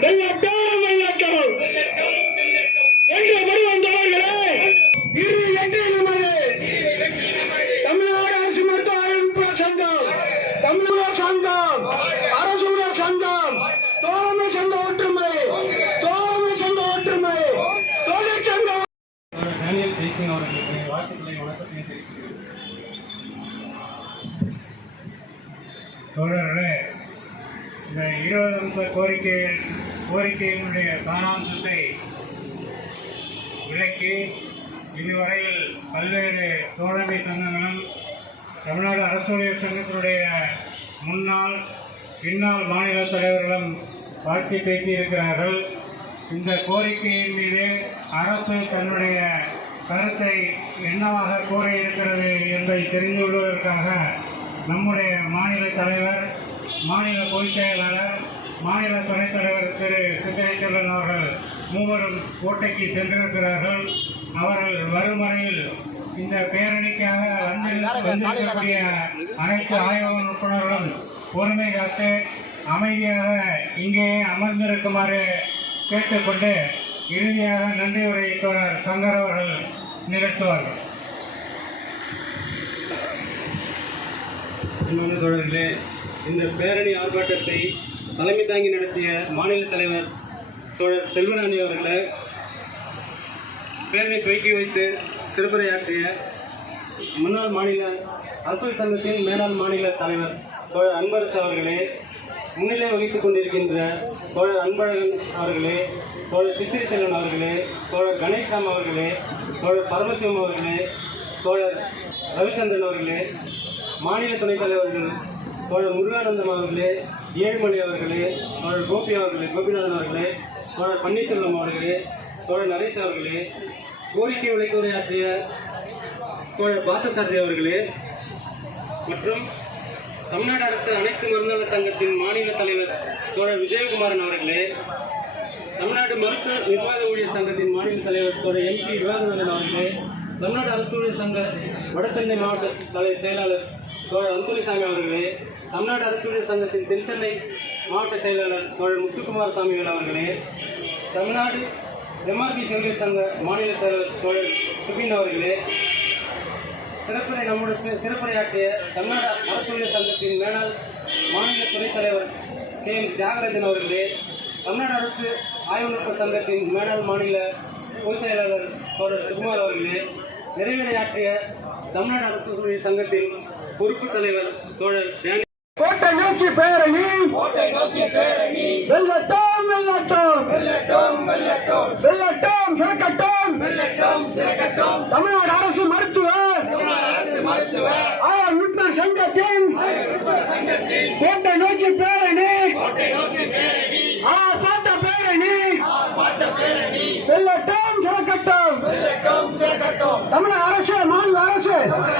வெள்ளத்தால் வெள்ளத்தால் என்ற வடிவம் தோழர்களே இரு வெற்றி நமது தமிழ்நாடு அரசு மருத்துவ அறிவிப்பு சங்கம் தமிழக சங்கம் அரசு சங்கம் இந்த இருபது கோரிக்கை கோரிக்கையினுடைய சாராம்சத்தை விளக்கி இதுவரையில் பல்வேறு தோழமை சங்கங்களும் தமிழ்நாடு அரசுடைய சங்கத்தினுடைய முன்னாள் பின்னாள் மாநில தலைவர்களும் வாழ்த்தி பேசியிருக்கிறார்கள். இந்த கோரிக்கையின் மீது அரசு தன்னுடைய கருத்தை என்னவாக கூறியிருக்கிறது என்பதை தெரிந்து கொள்வதற்காக நம்முடைய மாநில தலைவர் மாநில பொதுச் செயலாளர் மாநில துணைத் தலைவர் திரு சித்தரைச்செல்வன் அவர்கள் மூவரும் கோட்டைக்கு சென்றிருக்கிறார்கள். அவர்கள் வரும் வரையில் இந்த பேரணிக்காக வந்திருக்கக்கூடிய அனைத்து ஆய்வக உறுப்பினர்களும் பொறுமை காத்து அமைதியாக இங்கே அமர்ந்திருக்குமாறு கேட்டுக்கொண்டு இறுதியாக நன்றி உரை தோழர் சங்கர் அவர்கள் நிகழ்த்துவார்கள் தொடர்ந்து இந்த பேரணி ஆர்ப்பாட்டத்தை தலைமை தாங்கி நடத்திய மாநில தலைவர் தோழர் செல்வராணி அவர்களை பேரணி துவக்கி வைத்து திருப்பரையாற்றிய முன்னாள் மாநில அரசியல் சங்கத்தின் மேலாள் மாநில தலைவர் தோழர் அன்பரசு அவர்களே முன்னிலை வகித்துக் கொண்டிருக்கின்ற தோழர் அன்பழகன் அவர்களே தோழர் சித்திரி செல்வன் அவர்களே தோழர் கணேஷ்ராம் அவர்களே தோழர் பரமசிவம் அவர்களே தோழர் ரவிச்சந்திரன் அவர்களே மாநில துணைத் தலைவர்கள் தோழர் முருகானந்தம் அவர்களே ஏழுமலை அவர்களே தோழர் கோபி அவர்களே கோபிநாதன் அவர்களே தோழர் பன்னீர்செல்வம் அவர்களே தோழர் நரேஷ் அவர்களே கோரிக்கை விலைக்கு உரையாற்றிய தோழர் பார்த்தசாரதி அவர்களே மற்றும் தமிழ்நாடு அரசு அனைத்து மருந்தக சங்கத்தின் மாநில தலைவர் தோழர் விஜயகுமாரன் அவர்களே தமிழ்நாடு மருத்துவ நிர்வாக ஊழியர் சங்கத்தின் மாநில தலைவர் தோழர் எம் பி விவாதநாதன் அவர்களே தமிழ்நாடு அரசு ஊழியர் சங்க வடசென்னை மாவட்ட தலை செயலாளர் தோழர் அந்துலிசாமி அவர்களே தமிழ்நாடு அரசு சங்கத்தின் தென்சென்னை மாவட்ட செயலாளர் தோழர் முத்துக்குமார் சாமிகள் அவர்களே தமிழ்நாடு எம்ஆர்பி செங்கல் சங்க மாநில தலைவர் தோழர் சுபின் அவர்களே சிறப்புரை நம்முடைய சிறப்புரையாற்றிய தமிழ்நாடு அரசு சங்கத்தின் மேலாள் மாநில துணைத் தலைவர் கே எம் தியாகராஜன் அவர்களே தமிழ்நாடு அரசு ஆய்வுநுட்ப சங்கத்தின் மேலாள் மாநில பொதுச் செயலாளர் தோழர் சுகுமார் அவர்களே நிறைவுரையாற்றிய தமிழ்நாடு அரசு சங்கத்தின் பொறுப்பு தலைவர் தோழர் டேனி கோட்டை நோக்கி பேரணி. கோட்டை நோக்கி பேரணி. வெள்ளட்டும் வெள்ளட்டும் வெள்ளட்டும் வெள்ளட்டும் வெள்ளட்டும் சிறக்கட்டும். வெள்ளட்டும் சிறக்கட்டும். தமிழ்நாடு அரசு மருத்துவ அரசு மருத்துவ ஆர் உறுப்பினர் சங்கத்தின் கோட்டை நோக்கி பேரணி கோட்டை நோக்கி பேரணி ஆர் பாட்ட பேரணி ஆர் பாட்ட பேரணி வெள்ளட்டும் சிறக்கட்டும் வெள்ளட்டும் சிறக்கட்டும் தமிழக அரசு மாநில அரசு தமிழக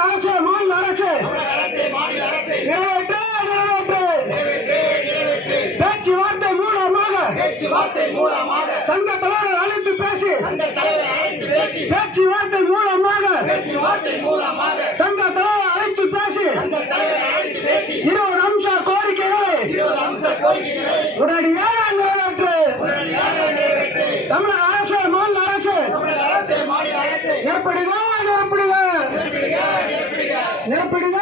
அரசு மாநில அரசு நிறைவேற்று நிறைவேற்று பேச்சுவார்த்தை மூலமாக பேச்சுவார்த்தை மூலமாக சங்க தலைவர் அழைத்து பேசி பேச்சுவார்த்தை மூலமாக பேச்சுவார்த்தை மூலமாக சங்க தலைவர் அழைத்து பேசி இருபது அம்ச கோரிக்கைகளை உடனடியாக நிறைவேற்று. தமிழக அரசு மாநில அரசு நிரப்பிடுக. நிரப்பிடுக நிரப்பிடுக. நிரப்பிடுக.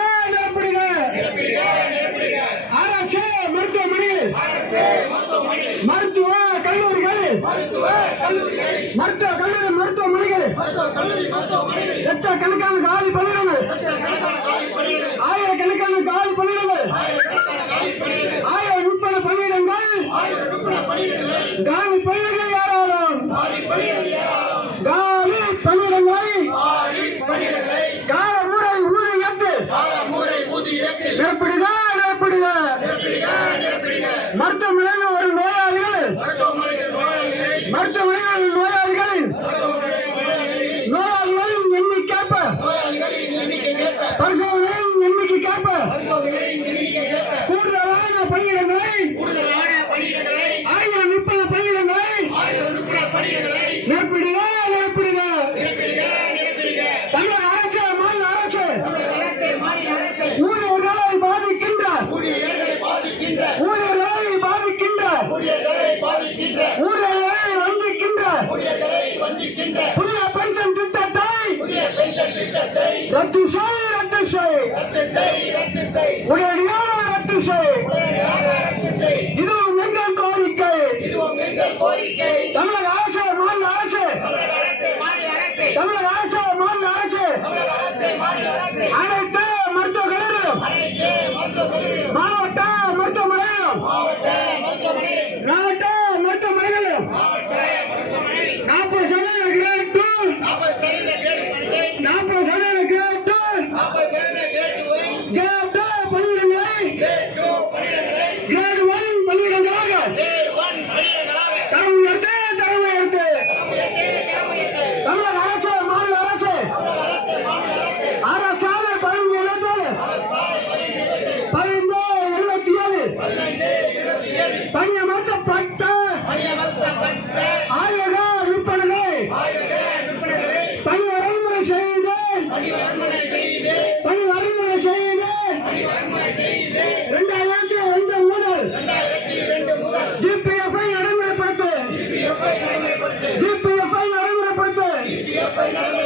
தமிழக அரசு மாநில அரசு. அனைத்து மருத்துவ கல்லூரியும் மாவட்ட மருத்துவமனையும் மாவட்ட Yeah.